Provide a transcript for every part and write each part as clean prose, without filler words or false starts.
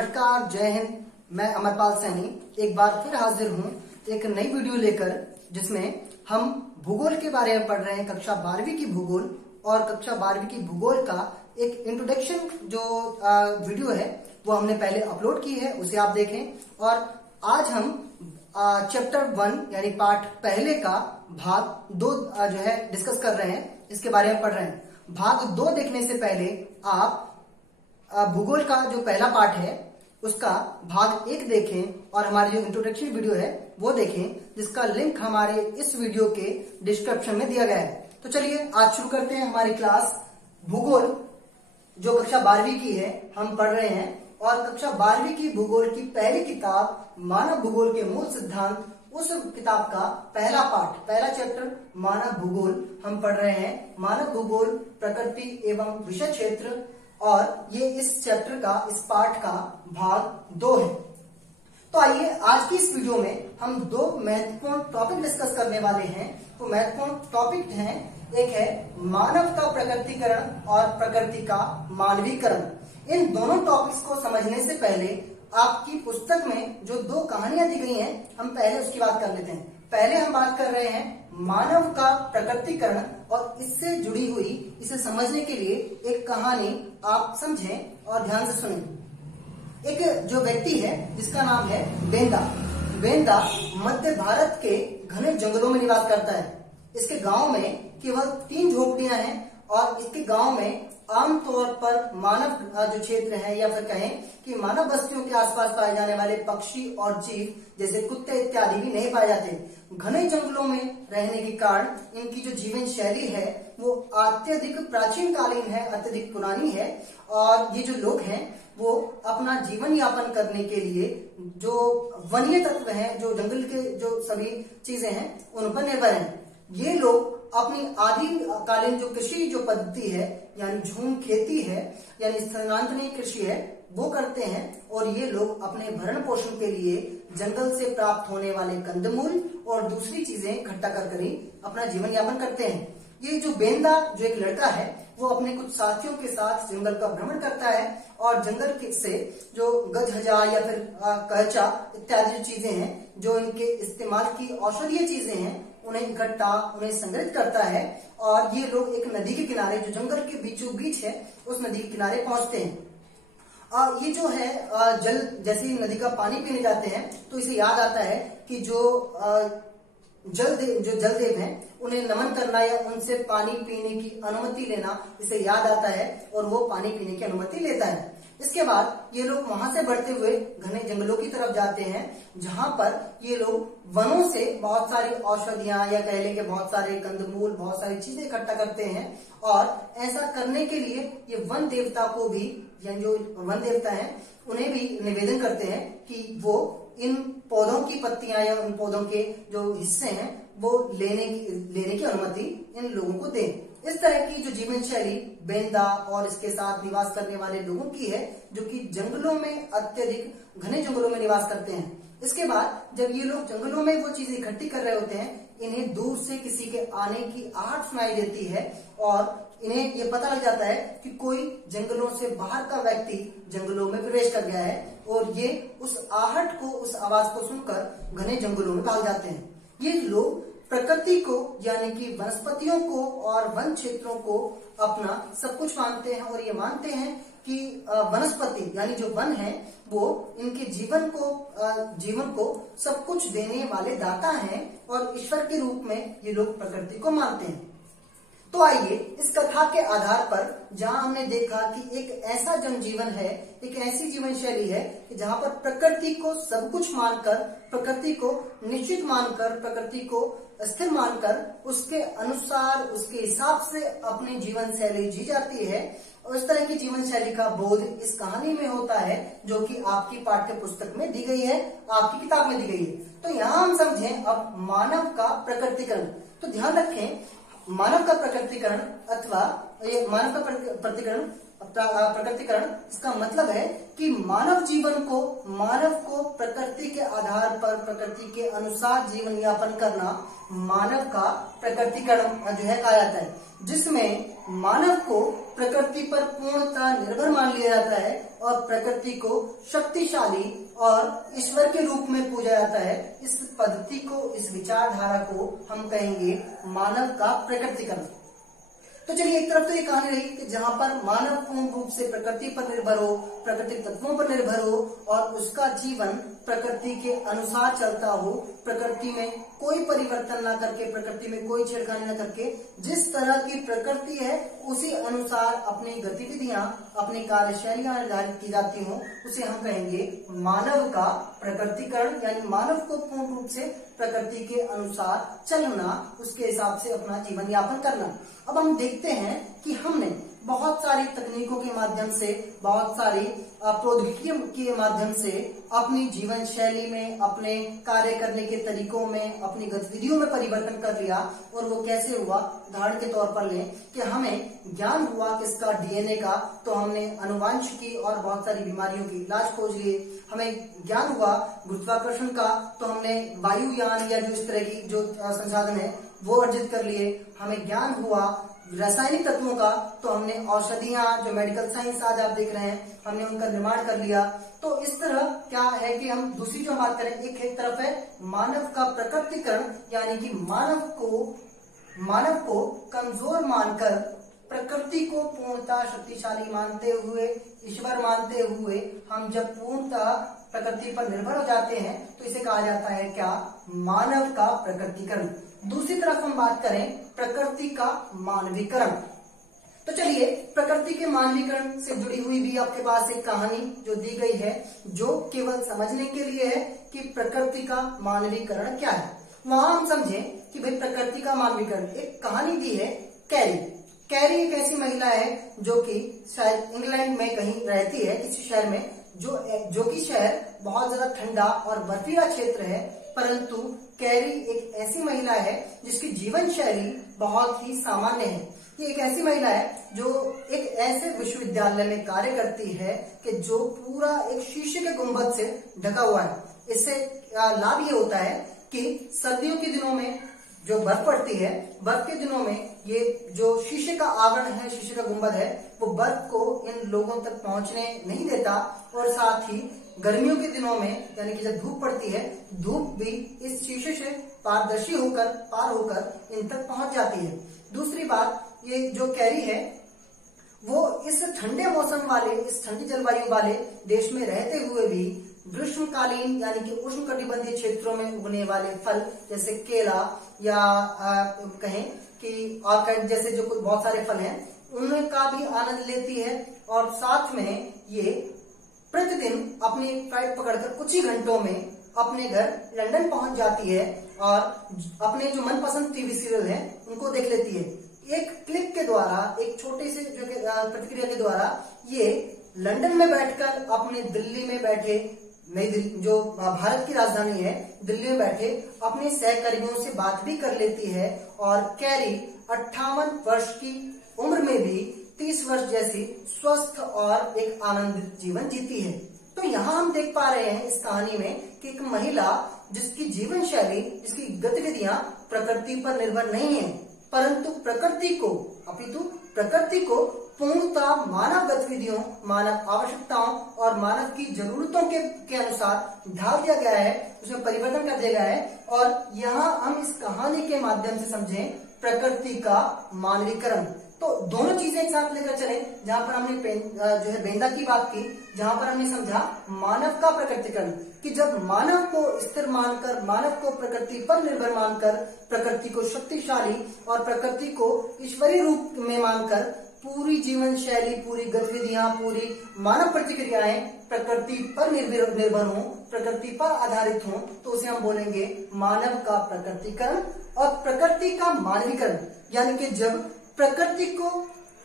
नमस्कार, जय हिंद। मैं अमरपाल सैनी एक बार फिर हाजिर हूँ एक नई वीडियो लेकर, जिसमें हम भूगोल के बारे में पढ़ रहे हैं। कक्षा 12वीं की भूगोल और कक्षा 12वीं की भूगोल का एक इंट्रोडक्शन जो वीडियो है वो हमने पहले अपलोड की है, उसे आप देखें। और आज हम चैप्टर 1 यानी पाठ पहले का भाग 2 जो है डिस्कस कर रहे हैं, इसके बारे में पढ़ रहे हैं। भाग 2 देखने से पहले आप भूगोल का जो पहला पाठ है उसका भाग 1 देखें और हमारी जो इंट्रोडक्शन वीडियो है वो देखें, जिसका लिंक हमारे इस वीडियो के डिस्क्रिप्शन में दिया गया है। तो चलिए आज शुरू करते हैं हमारी क्लास। भूगोल जो कक्षा 12वीं की है हम पढ़ रहे हैं, और कक्षा 12वीं की भूगोल की पहली किताब मानव भूगोल के मूल सिद्धांत, उस किताब का पहला पाठ, पहला चैप्टर मानव भूगोल हम पढ़ रहे हैं। मानव भूगोल, प्रकृति एवं विषय क्षेत्र, और ये इस चैप्टर का, इस पाठ का भाग 2 है। तो आइए आज की इस वीडियो में हम 2 महत्वपूर्ण टॉपिक डिस्कस करने वाले हैं। तो महत्वपूर्ण टॉपिक हैं, एक है मानव का प्रकृतिकरण और प्रकृति का मानवीकरण। इन दोनों टॉपिक्स को समझने से पहले आपकी पुस्तक में जो 2 कहानियां दी गई हैं, हम पहले उसकी बात कर लेते हैं। पहले हम बात कर रहे हैं मानव का प्रकृतिकरण, और इससे जुड़ी हुई, इसे समझने के लिए एक कहानी आप समझें और ध्यान से सुनें। एक जो व्यक्ति है जिसका नाम है बेंदा। बेंदा मध्य भारत के घने जंगलों में निवास करता है। इसके गांव में केवल 3 झोपड़ियां हैं, और इसके गांव में आमतौर पर मानव जो क्षेत्र है, या फिर कहें कि मानव बस्तियों के आसपास पाए जाने वाले पक्षी और जीव जैसे कुत्ते इत्यादि भी नहीं पाए जाते। घने जंगलों में रहने के कारण इनकी जो जीवन शैली है वो अत्यधिक प्राचीन कालीन है, अत्यधिक पुरानी है। और ये जो लोग हैं वो अपना जीवन यापन करने के लिए जो वन्य तत्व हैं, जो जंगल के जो सभी चीजें हैं, उन पर निर्भर हैं। ये लोग अपनी आदिकालीन जो कृषि जो पद्धति है, यानी झूम खेती है, यानी स्थानांतरणीय कृषि है, वो करते हैं। और ये लोग अपने भरण पोषण के लिए जंगल से प्राप्त होने वाले कंदमूल और दूसरी चीजें इकट्ठा कर ही अपना जीवन यापन करते हैं। ये जो बेंदा, जो एक लड़का है, वो अपने कुछ साथियों के साथ जंगल का भ्रमण करता है, और जंगल से जो गजहजा या फिर कहचा इत्यादि जो चीजें हैं, जो इनके इस्तेमाल की औषधीय चीजें हैं, उन्हें इकट्ठा, उन्हें संग्रहित करता है। और ये लोग एक नदी के किनारे, जो जंगल के बीचों बीच है, उस नदी के किनारे पहुंचते हैं। ये जो है जल, जैसे ही नदी का पानी पीने जाते हैं तो इसे याद आता है कि जो जलदेव हैं उन्हें नमन करना या उनसे पानी पीने की अनुमति लेना इसे याद आता है, और वो पानी पीने की अनुमति लेता है। इसके बाद ये लोग वहां से बढ़ते हुए घने जंगलों की तरफ जाते हैं, जहां पर ये लोग वनों से बहुत सारी औषधियां, या कह लें कि बहुत सारे कंदमूल, बहुत सारी चीजें इकट्ठा करते हैं। और ऐसा करने के लिए ये वन देवता को भी, यानी जो वन देवता है, उन्हें भी निवेदन करते हैं कि वो इन पौधों की पत्तियां या उन पौधों के जो हिस्से हैं वो लेने की अनुमति इन लोगों को दें। इस तरह की जो जीवन शैली बेंदा और इसके साथ निवास करने वाले लोगों की है, जो कि जंगलों में, अत्यधिक घने जंगलों में निवास करते हैं। इसके बाद जब ये लोग जंगलों में वो चीजें इकट्ठी कर रहे होते हैं, इन्हें दूर से किसी के आने की आहट सुनाई देती है, और इन्हें ये पता लग जाता है कि कोई जंगलों से बाहर का व्यक्ति जंगलों में प्रवेश कर गया है, और ये उस आहट को, उस आवाज को सुनकर घने जंगलों में भाग जाते हैं। ये लोग प्रकृति को, यानी कि वनस्पतियों को और वन क्षेत्रों को अपना सब कुछ मानते हैं, और ये मानते हैं कि वनस्पति यानी जो वन है वो इनके जीवन को सब कुछ देने वाले दाता हैं, और ईश्वर के रूप में ये लोग प्रकृति को मानते हैं। तो आइए इस कथा के आधार पर, जहां हमने देखा कि एक ऐसा जनजीवन है, एक ऐसी जीवन शैली है कि जहां पर प्रकृति को सब कुछ मानकर, प्रकृति को निश्चित मानकर, प्रकृति को स्थिर मानकर, उसके अनुसार, उसके हिसाब से अपनी जीवन शैली जी जाती है। और इस तरह की जीवन शैली का बोध इस कहानी में होता है, जो कि आपकी पाठ्य पुस्तक में दी गई है, आपकी किताब में दी गई है। तो यहाँ हम समझें अब मानव का प्रकृतिकरण। तो ध्यान रखें, मानव का प्रकृतिकरण अथवा ये मानव का प्रतिकरण प्रकृतिकरण, इसका मतलब है कि मानव को प्रकृति के आधार पर, प्रकृति के अनुसार जीवन यापन करना मानव का प्रकृतिकरण जो है कहा जाता है, जिसमें मानव को प्रकृति पर पूर्णतः निर्भर मान लिया जाता है और प्रकृति को शक्तिशाली और ईश्वर के रूप में पूजा जाता है। इस पद्धति को, इस विचारधारा को हम कहेंगे मानव का प्रकृतिकरण। तो चलिए, एक तरफ तो ये कहानी रही कि जहां पर मानव पूर्ण रूप से प्रकृति पर निर्भर हो, प्राकृतिक तत्वों पर निर्भर हो और उसका जीवन प्रकृति के अनुसार चलता हो, प्रकृति में कोई परिवर्तन ना करके, प्रकृति में कोई छेड़खानी ना करके, जिस तरह की प्रकृति है उसी अनुसार अपनी गतिविधियां, अपनी कार्यशैलियां निर्धारित की जाती हो, उसे हम कहेंगे मानव का प्रकृतिकरण, यानी मानव को पूर्ण रूप से प्रकृति के अनुसार चलना, उसके हिसाब से अपना जीवन यापन करना। अब हम देखते हैं कि हमने बहुत सारी तकनीकों के माध्यम से, बहुत सारी प्रौद्योगिकियों के माध्यम से अपनी जीवन शैली में, अपने कार्य करने के तरीकों में, अपनी गतिविधियों में परिवर्तन कर लिया। और वो कैसे हुआ? उदाहरण के तौर पर लें कि हमें ज्ञान हुआ किसका, डीएनए का, तो हमने अनुवांशिकी और बहुत सारी बीमारियों के इलाज खोज लिए। हमें ज्ञान हुआ गुरुत्वाकर्षण का, तो हमने वायुयान या जो इस तरह की जो संसाधन है वो अर्जित कर लिए। हमें ज्ञान हुआ रासायनिक तत्वों का, तो हमने औषधियां, जो मेडिकल साइंस आज आप देख रहे हैं, हमने उनका निर्माण कर लिया। तो इस तरह क्या है कि हम दूसरी जो बात करें, एक तरफ है मानव का प्रकृतिकरण, यानी कि मानव को कमजोर मानकर, प्रकृति को पूर्णतः शक्तिशाली मानते हुए, ईश्वर मानते हुए हम जब पूर्णतः प्रकृति पर निर्भर हो जाते हैं तो इसे कहा जाता है क्या? मानव का प्रकृतिकरण। दूसरी तरफ हम बात करें प्रकृति का मानवीकरण। तो चलिए, प्रकृति के मानवीकरण से जुड़ी हुई भी आपके पास एक कहानी जो दी गई है, जो केवल समझने के लिए है कि प्रकृति का मानवीकरण क्या है। वहां हम समझें कि भाई प्रकृति का मानवीकरण, एक कहानी दी है कैरी एक ऐसी महिला है जो कि शायद इंग्लैंड में कहीं रहती है, किसी शहर में, जो कि शहर बहुत ज्यादा ठंडा और बर्फीला क्षेत्र है। परंतु कैरी एक ऐसी महिला है जिसकी जीवन शैली बहुत ही सामान्य है। ये एक ऐसी महिला है जो एक ऐसे विश्वविद्यालय में कार्य करती है कि जो पूरा एक शीशे के गुंबद से ढका हुआ है। इससे लाभ ये होता है कि सर्दियों के दिनों में जो बर्फ पड़ती है, बर्फ के दिनों में ये जो शीशे का आवरण है, शीशे का गुंबद है, वो बर्फ को इन लोगों तक पहुंचने नहीं देता। और साथ ही गर्मियों के दिनों में, यानी कि जब धूप पड़ती है, धूप भी इस शीशे से पारदर्शी होकर, पार होकर इन तक पहुंच जाती है। दूसरी बात, ये जो कैरी है वो इस ठंडे मौसम वाले, इस ठंडी जलवायु वाले देश में रहते हुए भी ग्रीष्मकालीन यानी कि उष्णकटिबंधीय क्षेत्रों में उगने वाले फल जैसे केला या कहें कि ऑर्किड जैसे जो कुछ बहुत सारे फल हैं, उनका भी आनंद लेती है। और साथ में ये प्रतिदिन अपनी फ्लाइट पकड़कर कुछ ही घंटों में अपने घर लंदन पहुंच जाती है और अपने जो मनपसंद टीवी सीरियल है उनको देख लेती है। एक क्लिक के द्वारा, एक छोटे से जो प्रतिक्रिया के द्वारा ये लंदन में बैठकर अपने दिल्ली में बैठे, नई दिल्ली जो भारत की राजधानी है, दिल्ली में बैठे अपने सहकर्मियों से बात भी कर लेती है। और कैरी 58 वर्ष की उम्र में भी 30 वर्ष जैसी स्वस्थ और एक आनंदित जीवन जीती है। तो यहाँ हम देख पा रहे हैं इस कहानी में कि एक महिला जिसकी जीवन शैली, जिसकी गतिविधियां प्रकृति पर निर्भर नहीं है, परंतु प्रकृति को पूर्णतः मानव गतिविधियों, मानव आवश्यकताओं और मानव की जरूरतों के अनुसार ढाल दिया गया है, उसमें परिवर्तन कर दिया गया है। और यहाँ हम इस कहानी के माध्यम से समझें प्रकृति का मानवीकरण। तो दोनों चीजें एक साथ लेकर चले, जहां पर हमने जो है बेंदा की बात की, जहां पर हमने समझा मानव का प्रकृतिकरण, कि जब मानव को स्थिर मानकर, मानव को प्रकृति पर निर्भर मानकर, प्रकृति को शक्तिशाली और प्रकृति को ईश्वरीय रूप में मानकर पूरी जीवन शैली, पूरी गतिविधियां, पूरी मानव प्रतिक्रियाएं प्रकृति पर निर्भर हों, प्रकृति पर आधारित हों, तो उसे हम बोलेंगे मानव का प्रकृतिकरण। और प्रकृति का मानवीकरण, यानी कि जब प्रकृति को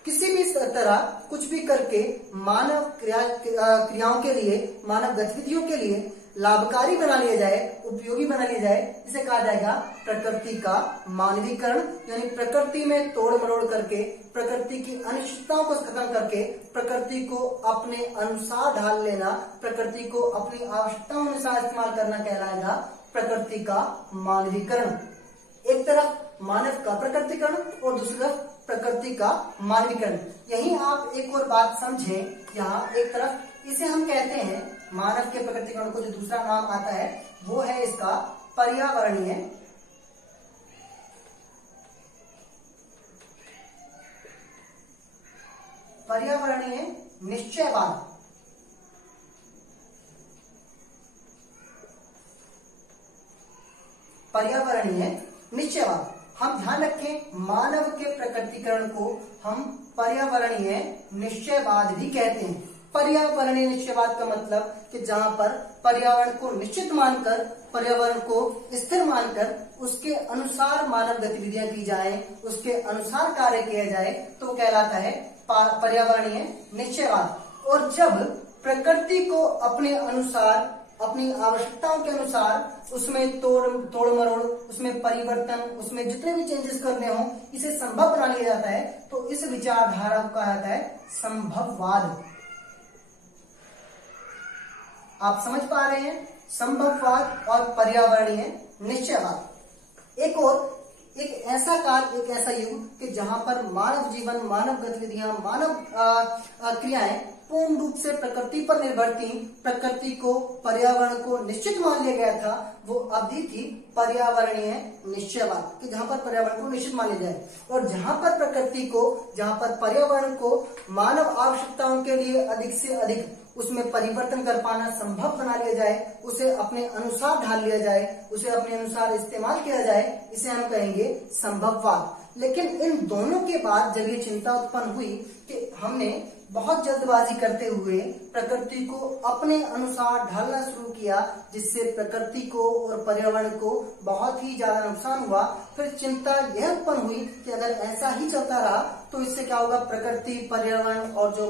किसी भी तरह कुछ भी करके मानव क्रियाओं के लिए, मानव गतिविधियों के लिए लाभकारी बना लिया जाए, उपयोगी बना लिया जाए, इसे कहा जाएगा प्रकृति का मानवीकरण। यानी प्रकृति में तोड़ मरोड़ करके, प्रकृति की अनिश्चितताओं को खत्म करके प्रकृति को अपने अनुसार ढाल लेना, प्रकृति को अपनी आवश्यकताओं अनुसार इस्तेमाल करना कहलाएगा प्रकृति का मानवीकरण। एक तरफ मानव का प्रकृतिकरण और दूसरी तरफ प्रकृति का मानवीकरण। यही आप एक और बात समझें, यहाँ एक तरफ इसे हम कहते हैं मानव के प्रकृतिकरण को, जो दूसरा नाम आता है वो है इसका पर्यावरणीय निश्चयवाद। पर्यावरणीय निश्चयवाद। हम ध्यान रखें, मानव के प्रकृतिकरण को हम पर्यावरणीय निश्चयवाद भी कहते हैं। पर्यावरणीय निश्चयवाद का मतलब कि जहां पर पर्यावरण को निश्चित मानकर, पर्यावरण को स्थिर मानकर उसके अनुसार मानव गतिविधियां की जाए, उसके अनुसार कार्य किया जाए, तो वो कहलाता है पर्यावरणीय निश्चयवाद। और जब प्रकृति को अपने अनुसार, अपनी आवश्यकताओं के अनुसार उसमें तोड़ मरोड़, उसमें परिवर्तन, उसमें जितने भी चेंजेस करने हो, इसे संभव बना लिया जाता है, तो इस विचारधारा को कहा जाता है संभववाद। आप समझ पा रहे हैं, संभववाद और पर्यावरणीय निश्चयवाद। एक ऐसा काल, एक ऐसा युग कि जहां पर मानव जीवन, मानव गतिविधियां, मानव क्रियाएं पूर्ण रूप से प्रकृति पर निर्भर थी, प्रकृति को, पर्यावरण को निश्चित मान लिया गया था, वो अवधि थी पर्यावरणीय निश्चयवाद कि जहां पर पर्यावरण को निश्चित मान लिया जाए। और जहां पर प्रकृति को, जहां पर पर्यावरण को मानव आवश्यकताओं के लिए अधिक से अधिक उसमें परिवर्तन कर पाना संभव बना लिया जाए, उसे अपने अनुसार ढाल लिया जाए, उसे अपने अनुसार इस्तेमाल किया जाए, इसे हम कहेंगे संभववाद। लेकिन इन दोनों के बाद जब ये चिंता उत्पन्न हुई कि हमने बहुत जल्दबाजी करते हुए प्रकृति को अपने अनुसार ढालना शुरू किया, जिससे प्रकृति को और पर्यावरण को बहुत ही ज्यादा नुकसान हुआ, फिर चिंता यह उत्पन्न हुई कि अगर ऐसा ही चलता रहा तो इससे क्या होगा, प्रकृति, पर्यावरण और जो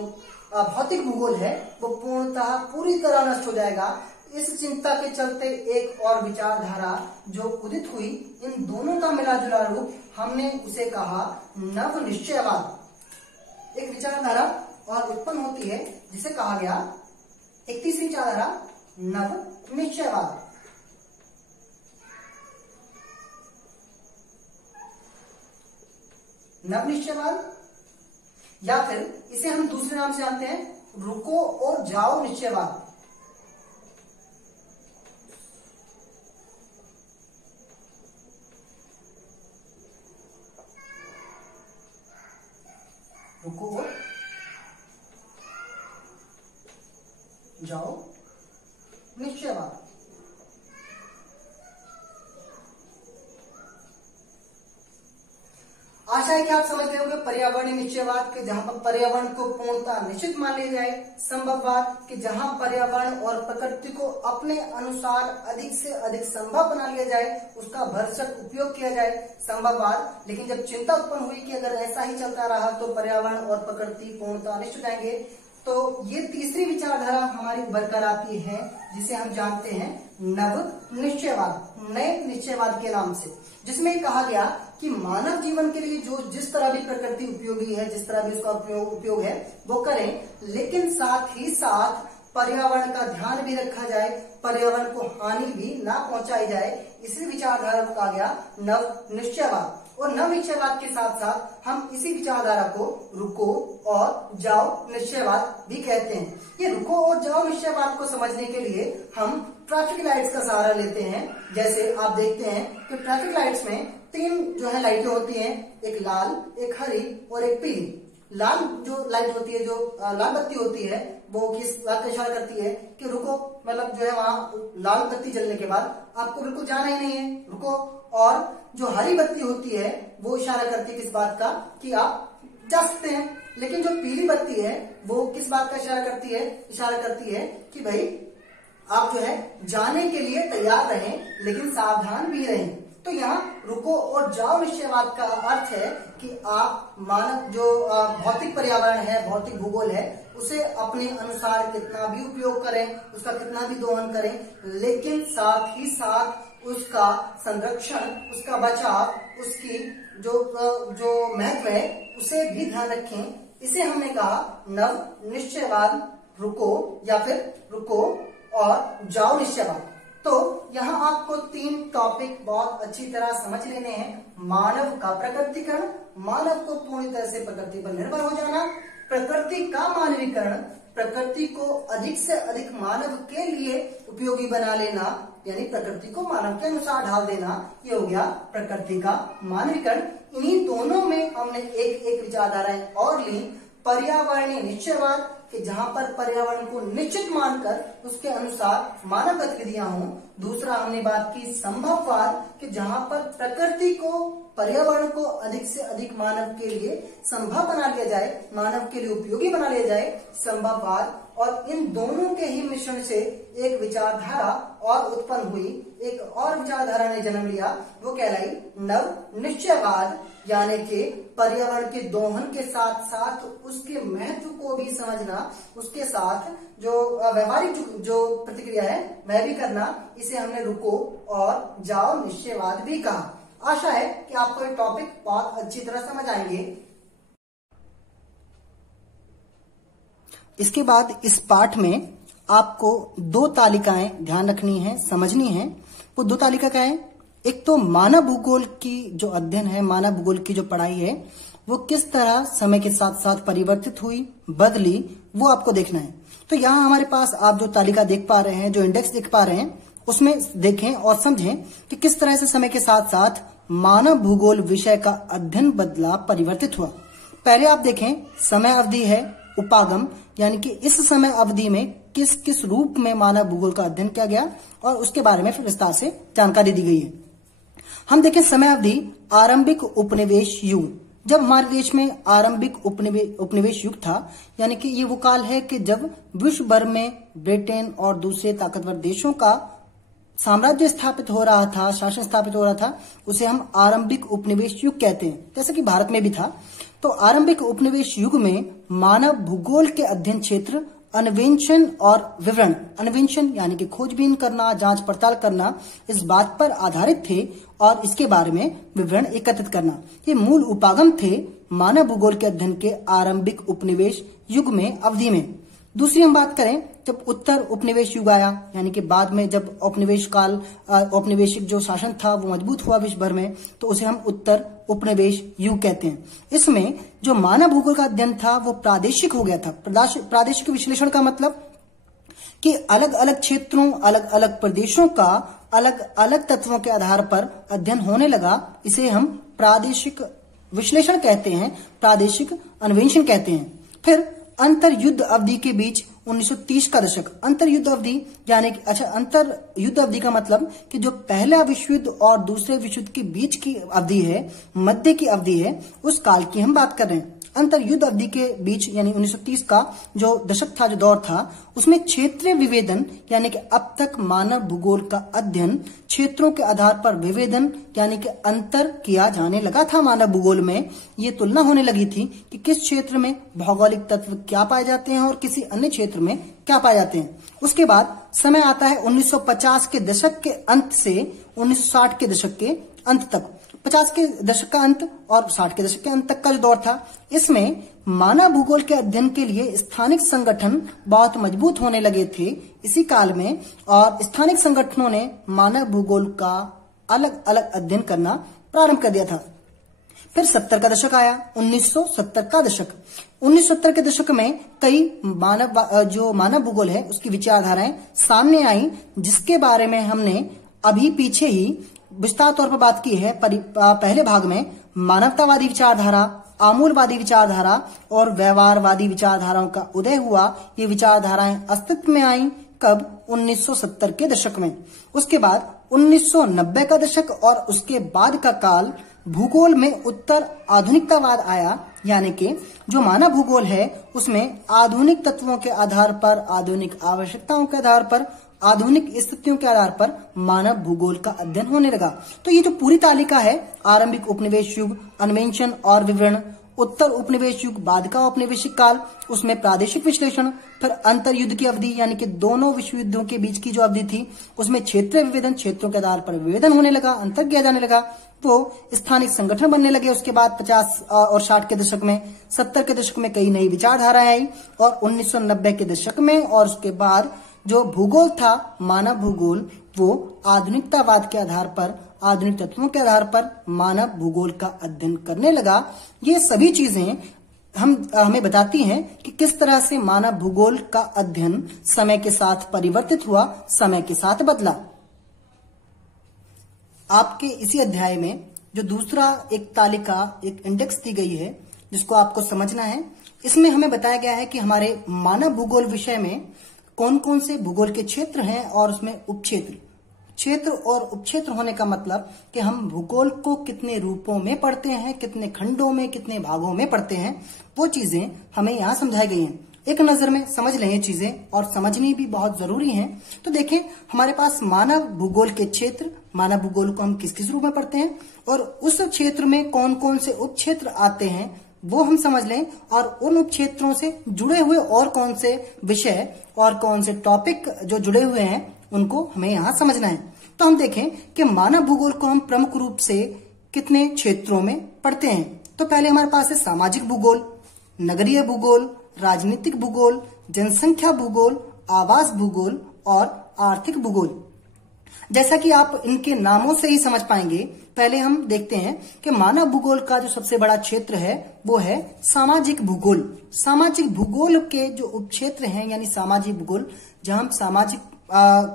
भौतिक भूगोल है वो पूर्णतः पूरी तरह नष्ट हो जाएगा। इस चिंता के चलते एक और विचारधारा जो उदित हुई, इन दोनों का मिला जुला रूप, हमने उसे कहा नव निश्चयवाद। एक विचारधारा और उत्पन्न होती है जिसे कहा गया, एक तीसरी विचारधारा नव निश्चयवाद। नव निश्चयवाद, या फिर इसे हम दूसरे नाम से जानते हैं रुको और जाओ निश्चयवाद। रुको और जाओ निश्चयवाद। आशा है कि आप समझ गए होंगे पर्यावरणीय निश्चयवाद के जहां पर पर्यावरण को पूर्णतः निश्चित मान लिया जाए, संभववाद कि जहां पर्यावरण और प्रकृति को अपने अनुसार अधिक से अधिक संभव बना लिया जाए, उसका भरसक उपयोग किया जाए, संभववाद। लेकिन जब चिंता उत्पन्न हुई कि अगर ऐसा ही चलता रहा तो पर्यावरण और प्रकृति पूर्णतः नष्ट हो जाएंगे, तो ये तीसरी विचारधारा हमारी बरकरार आती है जिसे हम जानते हैं नव निश्चयवाद, नए निश्चयवाद के नाम से, जिसमें कहा गया कि मानव जीवन के लिए जो जिस तरह भी प्रकृति उपयोगी है, जिस तरह भी उसका उपयोग है वो करें, लेकिन साथ ही साथ पर्यावरण का ध्यान भी रखा जाए, पर्यावरण को हानि भी ना पहुंचाई जाए। इसी विचारधारा को कहा गया नव निश्चयवाद। और नव निश्चयवाद के साथ साथ हम इसी विचारधारा को रुको और जाओ निश्चयवाद भी कहते हैं। ये रुको और जाओ निश्चयवाद को समझने के लिए हम ट्रैफिक लाइट्स का सहारा लेते हैं। जैसे आप देखते हैं कि ट्रैफिक लाइट्स में तीन जो है लाइटें होती हैं, एक लाल, एक हरी और एक पीली। लाल जो लाइट होती है, जो लाल बत्ती होती है, वो किस बात का इशारा करती है कि रुको, मतलब जो है वहां लाल बत्ती जलने के बाद आपको बिल्कुल जाना ही नहीं है, रुको। और जो हरी बत्ती होती है वो इशारा करती है किस बात का, कि आप जा सकते हैं। लेकिन जो पीली बत्ती है वो किस बात का इशारा करती है, इशारा करती है कि भाई आप जो है जाने के लिए तैयार रहें, लेकिन सावधान भी रहें। तो यहाँ रुको और जाओ निश्चयवाद का अर्थ है कि आप मानव जो भौतिक पर्यावरण है, भौतिक भूगोल है, उसे अपने अनुसार कितना भी उपयोग करें, उसका कितना भी दोहन करें, लेकिन साथ ही साथ उसका संरक्षण, उसका बचाव, उसकी जो महत्व है उसे भी ध्यान रखें। इसे हमने कहा नव निश्चयवाद, रुको या फिर रुको और जाओ निश्चयवाद। तो यहाँ आपको 3 टॉपिक बहुत अच्छी तरह समझ लेने हैं। मानव का प्रकृतिकरण, मानव को पूरी तरह से प्रकृति पर निर्भर हो जाना, प्रकृति का मानवीकरण, प्रकृति को अधिक से अधिक मानव के लिए उपयोगी बना लेना, यानी प्रकृति को मानव के अनुसार ढाल देना, ये हो गया प्रकृति का मानवीकरण। इन्हीं दोनों में हमने एक एक विचारधाराएं और ली। पर्यावरणीय निश्चयवाद कि जहां पर पर्यावरण को निश्चित मानकर उसके अनुसार मानव गतिविधियां हों। दूसरा हमने बात की संभववाद कि जहां पर प्रकृति को, पर्यावरण को अधिक से अधिक मानव के लिए संभव बना लिया जाए, मानव के लिए उपयोगी बना लिया जाए, संभववाद। और इन दोनों के ही मिश्रण से एक विचारधारा और उत्पन्न हुई, एक और विचारधारा ने जन्म लिया, वो कहलाई नव निश्चयवाद, यानी कि पर्यावरण के दोहन के साथ साथ उसके महत्व को भी समझना, उसके साथ जो व्यवहारिक जो प्रतिक्रिया है वह भी करना। इसे हमने रुको और जाओ निश्चयवाद भी कहा। आशा है कि आपको ये टॉपिक बहुत अच्छी तरह समझ आएंगे। इसके बाद इस पाठ में आपको 2 तालिकाएं ध्यान रखनी है, समझनी है। वो 2 तालिका क्या है? एक तो मानव भूगोल की जो अध्ययन है, मानव भूगोल की जो पढ़ाई है, वो किस तरह समय के साथ साथ परिवर्तित हुई, बदली, वो आपको देखना है। तो यहाँ हमारे पास आप जो तालिका देख पा रहे हैं, जो इंडेक्स देख पा रहे हैं, उसमें देखें और समझें कि किस तरह से समय के साथ साथ मानव भूगोल विषय का अध्ययन बदला, परिवर्तित हुआ। पहले आप देखें, समय अवधि है उपागम, यानी कि इस समय अवधि में किस किस रूप में मानव भूगोल का अध्ययन किया गया और उसके बारे में फिर विस्तार से जानकारी दी गई है। हम देखें समय अवधि आरंभिक उपनिवेश युग। जब हमारे देश में आरंभिक उपनिवेश युग था, यानी कि ये वो काल है कि जब विश्व भर में ब्रिटेन और दूसरे ताकतवर देशों का साम्राज्य स्थापित हो रहा था, शासन स्थापित हो रहा था, उसे हम आरंभिक उपनिवेश युग कहते हैं, जैसे कि भारत में भी था। तो आरंभिक उपनिवेश युग में मानव भूगोल के अध्ययन क्षेत्र अन्वेषण और विवरण, अन्वेषण यानी कि खोजबीन करना, जांच पड़ताल करना, इस बात पर आधारित थे और इसके बारे में विवरण एकत्रित करना, ये मूल उपागम थे मानव भूगोल के अध्ययन के आरंभिक उपनिवेश युग में, अवधि में। दूसरी हम बात करें, जब उत्तर उपनिवेश युग आया, यानी कि बाद में जब उपनिवेश काल, औपनिवेशिक जो शासन था वो मजबूत हुआ विश्व भर में, तो उसे हम उत्तर उपनिवेश युग कहते हैं। इसमें जो मानव भूगोल का अध्ययन था वो प्रादेशिक हो गया था। प्रादेशिक विश्लेषण का मतलब कि अलग अलग क्षेत्रों, अलग अलग प्रदेशों का अलग अलग तत्वों के आधार पर अध्ययन होने लगा। इसे हम प्रादेशिक विश्लेषण कहते हैं, प्रादेशिक अन्वेषण कहते हैं। फिर अंतर युद्ध अवधि के बीच 1930 का दशक, अंतर युद्ध अवधि यानी कि अंतर युद्ध अवधि का मतलब कि जो पहला विश्व युद्ध और दूसरे विश्व युद्ध के बीच की अवधि है, मध्य की अवधि है, उस काल की हम बात कर रहे हैं। अंतर युद्ध अवधि के बीच यानी 1930 का जो दशक था, जो दौर था, उसमें क्षेत्रीय विभेदन यानी कि अब तक मानव भूगोल का अध्ययन क्षेत्रों के आधार पर विभेदन यानी कि अंतर किया जाने लगा था। मानव भूगोल में ये तुलना होने लगी थी कि किस क्षेत्र में भौगोलिक तत्व क्या पाए जाते हैं और किसी अन्य क्षेत्र में क्या पाए जाते हैं। उसके बाद समय आता है 1950 के दशक के अंत से 1960 के दशक के अंत तक। 50 के दशक का अंत और 60 के दशक के अंत तक का जो दौर था, इसमें मानव भूगोल के अध्ययन के लिए स्थानिक संगठन बहुत मजबूत होने लगे थे इसी काल में, और स्थानिक संगठनों ने मानव भूगोल का अलग अलग अध्ययन करना प्रारंभ कर दिया था। फिर 70 का दशक आया, 1970 का दशक। 1970 के दशक में कई जो मानव भूगोल है उसकी विचारधाराएं सामने आई, जिसके बारे में हमने अभी पीछे ही विस्तार तौर पर बात की है। पहले भाग में मानवतावादी विचारधारा, आमूलवादी विचारधारा और व्यवहारवादी विचारधाराओं का उदय हुआ। ये विचारधाराएं अस्तित्व में आई कब? 1970 के दशक में। उसके बाद 1990 का दशक और उसके बाद का काल भूगोल में उत्तर आधुनिकतावाद आया, यानी कि जो मानव भूगोल है उसमें आधुनिक तत्वों के आधार पर, आधुनिक आवश्यकताओं के आधार पर, आधुनिक स्थितियों के आधार पर मानव भूगोल का अध्ययन होने लगा। तो ये जो पूरी तालिका है, आरंभिक उपनिवेश युग, अन्वेषण और विवरण उत्तर उपनिवेश युग, बाद का औपनिवेशिक काल, उसमें प्रादेशिक विश्लेषण, फिर अंतर युद्ध की अवधि यानी कि दोनों विश्व युद्धों के बीच की जो अवधि थी उसमें क्षेत्रीय विभेदन, क्षेत्रों के आधार पर विभेदन होने लगा, अंतर किया जाने लगा, वो स्थानिक संगठन बनने लगे। उसके बाद 50 और 60 के दशक में, 70 के दशक में कई नई विचारधाराएं आई और 1990 के दशक में और उसके बाद जो भूगोल था, मानव भूगोल, वो आधुनिकतावाद के आधार पर, आधुनिक तत्वों के आधार पर मानव भूगोल का अध्ययन करने लगा। ये सभी चीजें हमें बताती हैं कि किस तरह से मानव भूगोल का अध्ययन समय के साथ परिवर्तित हुआ, समय के साथ बदला। आपके इसी अध्याय में जो दूसरा एक तालिका, एक इंडेक्स दी गई है जिसको आपको समझना है, इसमें हमें बताया गया है कि हमारे मानव भूगोल विषय में कौन कौन से भूगोल के क्षेत्र हैं और उसमें उपक्षेत्र। क्षेत्र और उपक्षेत्र होने का मतलब कि हम भूगोल को कितने रूपों में पढ़ते हैं, कितने खंडों में, कितने भागों में पढ़ते हैं, वो चीजें हमें यहाँ समझाई गई हैं। एक नजर में समझ लें ये चीजें, और समझनी भी बहुत जरूरी है। तो देखें, हमारे पास मानव भूगोल के क्षेत्र, मानव भूगोल को हम किस किस रूप में पढ़ते हैं और उस क्षेत्र में कौन कौन से उपक्षेत्र आते हैं वो हम समझ लें, और उन उपक्षेत्रों से जुड़े हुए और कौन से विषय और कौन से टॉपिक जो जुड़े हुए हैं उनको हमें यहाँ समझना है। तो हम देखें कि मानव भूगोल को हम प्रमुख रूप से कितने क्षेत्रों में पढ़ते हैं। तो पहले हमारे पास है सामाजिक भूगोल, नगरीय भूगोल, राजनीतिक भूगोल, जनसंख्या भूगोल, आवास भूगोल और आर्थिक भूगोल। जैसा कि आप इनके नामों से ही समझ पाएंगे, पहले हम देखते हैं कि मानव भूगोल का जो सबसे बड़ा क्षेत्र है वो है सामाजिक भूगोल। सामाजिक भूगोल के जो उपक्षेत्र हैं यानी सामाजिक भूगोल, जहां हम सामाजिक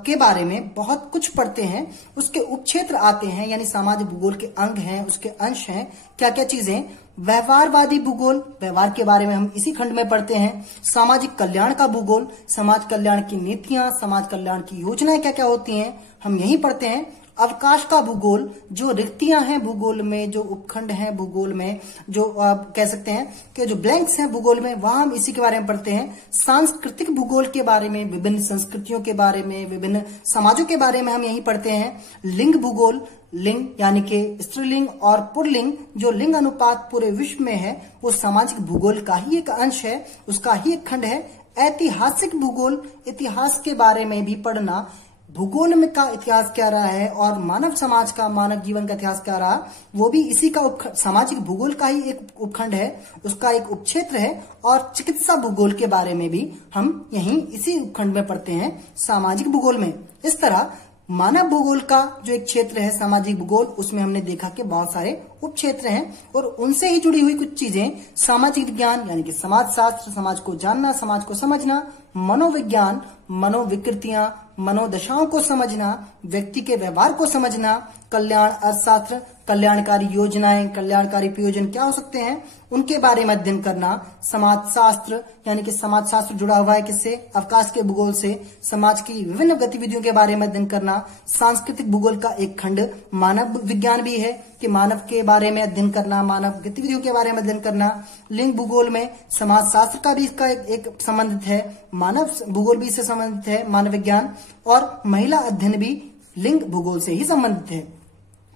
के बारे में बहुत कुछ पढ़ते हैं, उसके उपक्षेत्र आते हैं यानी सामाजिक भूगोल के अंग हैं, उसके अंश हैं। क्या क्या चीजें? व्यवहारवादी भूगोल, व्यवहार के बारे में हम इसी खंड में पढ़ते हैं। सामाजिक कल्याण का भूगोल, समाज कल्याण की नीतियां, समाज कल्याण की योजनाएं क्या क्या होती हैं, हम यही पढ़ते हैं। अवकाश का भूगोल, जो रिक्तियां हैं भूगोल में, जो उपखंड हैं भूगोल में, जो कह सकते हैं कि जो ब्लैंक्स हैं भूगोल में, वहां हम इसी के बारे में पढ़ते हैं। सांस्कृतिक भूगोल के बारे में, विभिन्न संस्कृतियों के बारे में, विभिन्न समाजों के बारे में हम यही पढ़ते हैं। लिंग भूगोल, लिंग यानी कि स्त्रीलिंग और पुल्लिंग, जो लिंग अनुपात पूरे विश्व में है, वो सामाजिक भूगोल का ही एक अंश है, उसका ही एक खंड है। ऐतिहासिक भूगोल, इतिहास के बारे में भी पढ़ना, भूगोल में का इतिहास क्या रहा है और मानव समाज का, मानव जीवन का इतिहास क्या रहा, वो भी इसी का सामाजिक भूगोल का ही एक उपखंड है, उसका एक उपक्षेत्र है। और चिकित्सा भूगोल के बारे में भी हम यहीं इसी उपखंड में पढ़ते हैं, सामाजिक भूगोल में। इस तरह मानव भूगोल का जो एक क्षेत्र है सामाजिक भूगोल, उसमें हमने देखा कि बहुत सारे उपक्षेत्र हैं और उनसे ही जुड़ी हुई कुछ चीजें, सामाजिक विज्ञान यानी कि समाज शास्त्र, समाज को जानना, समाज को समझना, मनोविज्ञान, मनोविकृतियां, मनोदशाओं को समझना, व्यक्ति के व्यवहार को समझना, कल्याण अर्थशास्त्र, कल्याणकारी योजनाएं, कल्याणकारी प्रयोजन क्या हो सकते हैं, उनके बारे में अध्ययन करना। समाज शास्त्र यानी कि समाज शास्त्र जुड़ा हुआ है किससे? अवकाश के भूगोल से। समाज की विभिन्न गतिविधियों के बारे में अध्ययन करना। सांस्कृतिक भूगोल का एक खंड मानव विज्ञान भी है कि मानव के बारे में अध्ययन करना, मानव गतिविधियों के बारे में अध्ययन करना। लिंग भूगोल में समाज शास्त्र का भी इसका एक संबंधित है, मानव भूगोल भी इससे संबंधित है, मानव विज्ञान। और महिला अध्ययन भी लिंग भूगोल से ही संबंधित है।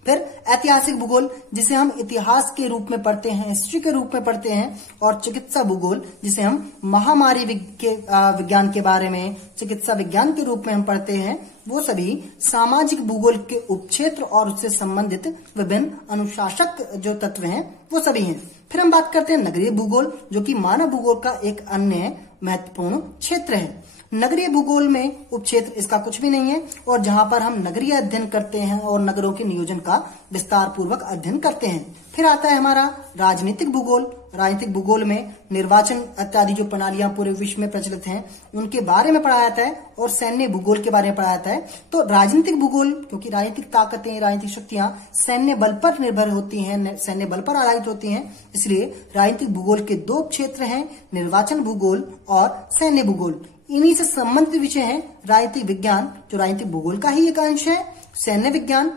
फिर ऐतिहासिक भूगोल, जिसे हम इतिहास के रूप में पढ़ते हैं, हिस्ट्री के रूप में पढ़ते हैं। और चिकित्सा भूगोल, जिसे हम महामारी विज्ञान के बारे में, चिकित्सा विज्ञान के रूप में हम पढ़ते हैं। वो सभी सामाजिक भूगोल के उपक्षेत्र और उससे संबंधित विभिन्न अनुशासक जो तत्व हैं वो सभी हैं। फिर हम बात करते हैं नगरीय भूगोल, जो कि मानव भूगोल का एक अन्य महत्वपूर्ण क्षेत्र है। नगरीय भूगोल में उपक्षेत्र इसका कुछ भी नहीं है, और जहां पर हम नगरीय अध्ययन करते हैं और नगरों के नियोजन का विस्तार पूर्वक अध्ययन करते हैं। फिर आता है हमारा राजनीतिक भूगोल। राजनीतिक भूगोल में निर्वाचन इत्यादि जो प्रणालियां पूरे विश्व में प्रचलित हैं उनके बारे में पढ़ाया जाता है, और सैन्य भूगोल के बारे में पढ़ाया जाता है। तो राजनीतिक भूगोल, क्योंकि राजनीतिक ताकतें, राजनीतिक शक्तियां सैन्य बल पर निर्भर होती हैं, सैन्य बल पर आधारित होती हैं, इसलिए राजनीतिक भूगोल के दो क्षेत्र हैं, निर्वाचन भूगोल और सैन्य भूगोल। इन्हीं से संबंधित विषय हैं राजनीतिक विज्ञान, जो राजनीतिक भूगोल का ही एक अंश है, सैन्य विज्ञान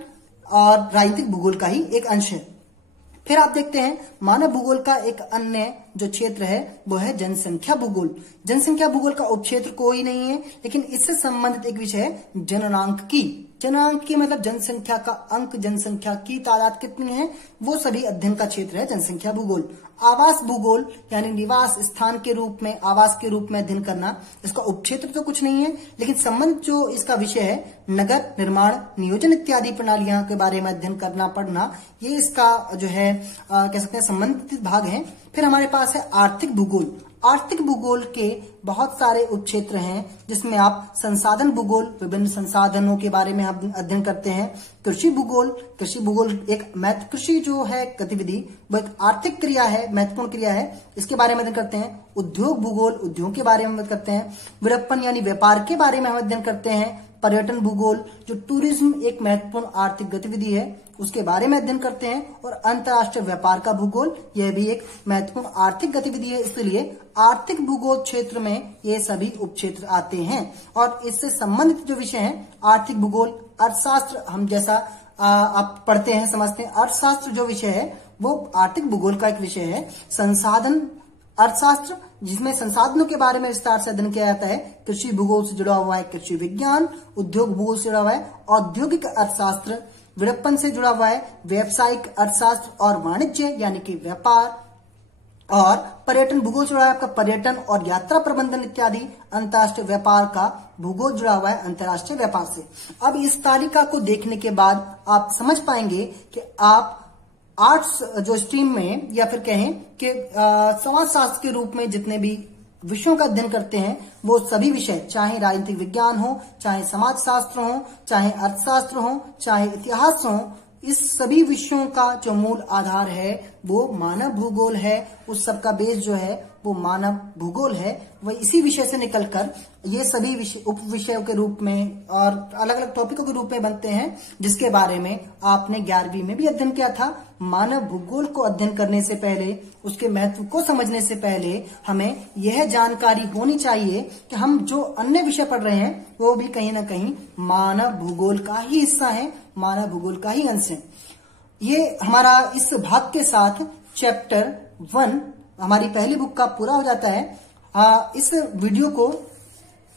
और राजनीतिक भूगोल का ही एक अंश है। फिर आप देखते हैं मानव भूगोल का एक अन्य जो क्षेत्र है वो है जनसंख्या भूगोल। जनसंख्या भूगोल का उपक्षेत्र कोई नहीं है, लेकिन इससे संबंधित एक विषय है जननांक जननांक मतलब जनसंख्या का अंक, जनसंख्या की तादाद कितनी है, वो सभी अध्ययन का क्षेत्र है जनसंख्या भूगोल। आवास भूगोल यानी निवास स्थान के रूप में, आवास के रूप में अध्ययन करना, इसका उपक्षेत्र तो कुछ नहीं है, लेकिन संबंध जो इसका विषय है नगर निर्माण, नियोजन इत्यादि प्रणालियां के बारे में अध्ययन करना, पढ़ना, ये इसका जो है कह सकते हैं संबंधित भाग है। फिर हमारे पास है आर्थिक भूगोल। आर्थिक भूगोल के बहुत सारे उपक्षेत्र हैं, जिसमें आप संसाधन भूगोल, विभिन्न संसाधनों के बारे में हम अध्ययन करते हैं। कृषि भूगोल, कृषि भूगोल एक कृषि जो है गतिविधि, वो एक आर्थिक क्रिया है, महत्वपूर्ण क्रिया है, इसके बारे में अध्ययन करते हैं। उद्योग भूगोल, उद्योग के बारे में अध्ययन करते हैं। विपणन यानी व्यापार के बारे में हम अध्ययन करते हैं। पर्यटन भूगोल, जो टूरिज्म एक महत्वपूर्ण आर्थिक गतिविधि है, उसके बारे में अध्ययन करते हैं। और अंतर्राष्ट्रीय व्यापार का भूगोल, यह भी एक महत्वपूर्ण आर्थिक गतिविधि है, इसलिए आर्थिक भूगोल क्षेत्र में ये सभी उपक्षेत्र आते हैं। और इससे संबंधित जो विषय है आर्थिक भूगोल, अर्थशास्त्र, हम जैसा आप पढ़ते हैं समझते हैं, अर्थशास्त्र जो विषय है वो आर्थिक भूगोल का एक विषय है। संसाधन अर्थशास्त्र, जिसमें संसाधनों के बारे में विस्तार से अध्ययन किया जाता है। कृषि भूगोल से जुड़ा हुआ है कृषि विज्ञान। उद्योग भूगोल से जुड़ा हुआ है औद्योगिक अर्थशास्त्र। विपणन से जुड़ा हुआ है व्यावसायिक अर्थशास्त्र और वाणिज्य यानी कि व्यापार। और पर्यटन भूगोल से जुड़ा है आपका पर्यटन और यात्रा प्रबंधन इत्यादि। अंतर्राष्ट्रीय व्यापार का भूगोल जुड़ा हुआ है अंतर्राष्ट्रीय व्यापार से। अब इस तालिका को देखने के बाद आप समझ पाएंगे कि आप आर्ट्स जो स्ट्रीम में या फिर कहें कि समाजशास्त्र के रूप में जितने भी विषयों का अध्ययन करते हैं, वो सभी विषय, चाहे राजनीतिक विज्ञान हो, चाहे समाजशास्त्र हो, चाहे अर्थशास्त्र हो, चाहे इतिहास हो, इस सभी विषयों का जो मूल आधार है वो मानव भूगोल है। उस सब का बेस जो है वो मानव भूगोल है। वह इसी विषय से निकलकर ये सभी विषय उप विषयों के रूप में और अलग अलग टॉपिकों के रूप में बनते हैं, जिसके बारे में आपने 11वीं में भी अध्ययन किया था। मानव भूगोल को अध्ययन करने से पहले, उसके महत्व को समझने से पहले हमें यह जानकारी होनी चाहिए कि हम जो अन्य विषय पढ़ रहे हैं वो भी कहीं ना कहीं मानव भूगोल का ही हिस्सा है, मानव भूगोल का ही अंश है। ये हमारा इस भाग के साथ चैप्टर 1 हमारी पहली बुक का पूरा हो जाता है। इस वीडियो को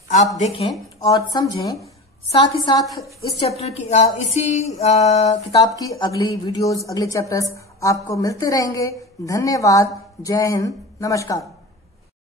आप देखें और समझें, साथ ही साथ इस चैप्टर की इसी किताब की अगली वीडियोस, अगले चैप्टर्स आपको मिलते रहेंगे। धन्यवाद। जय हिंद। नमस्कार।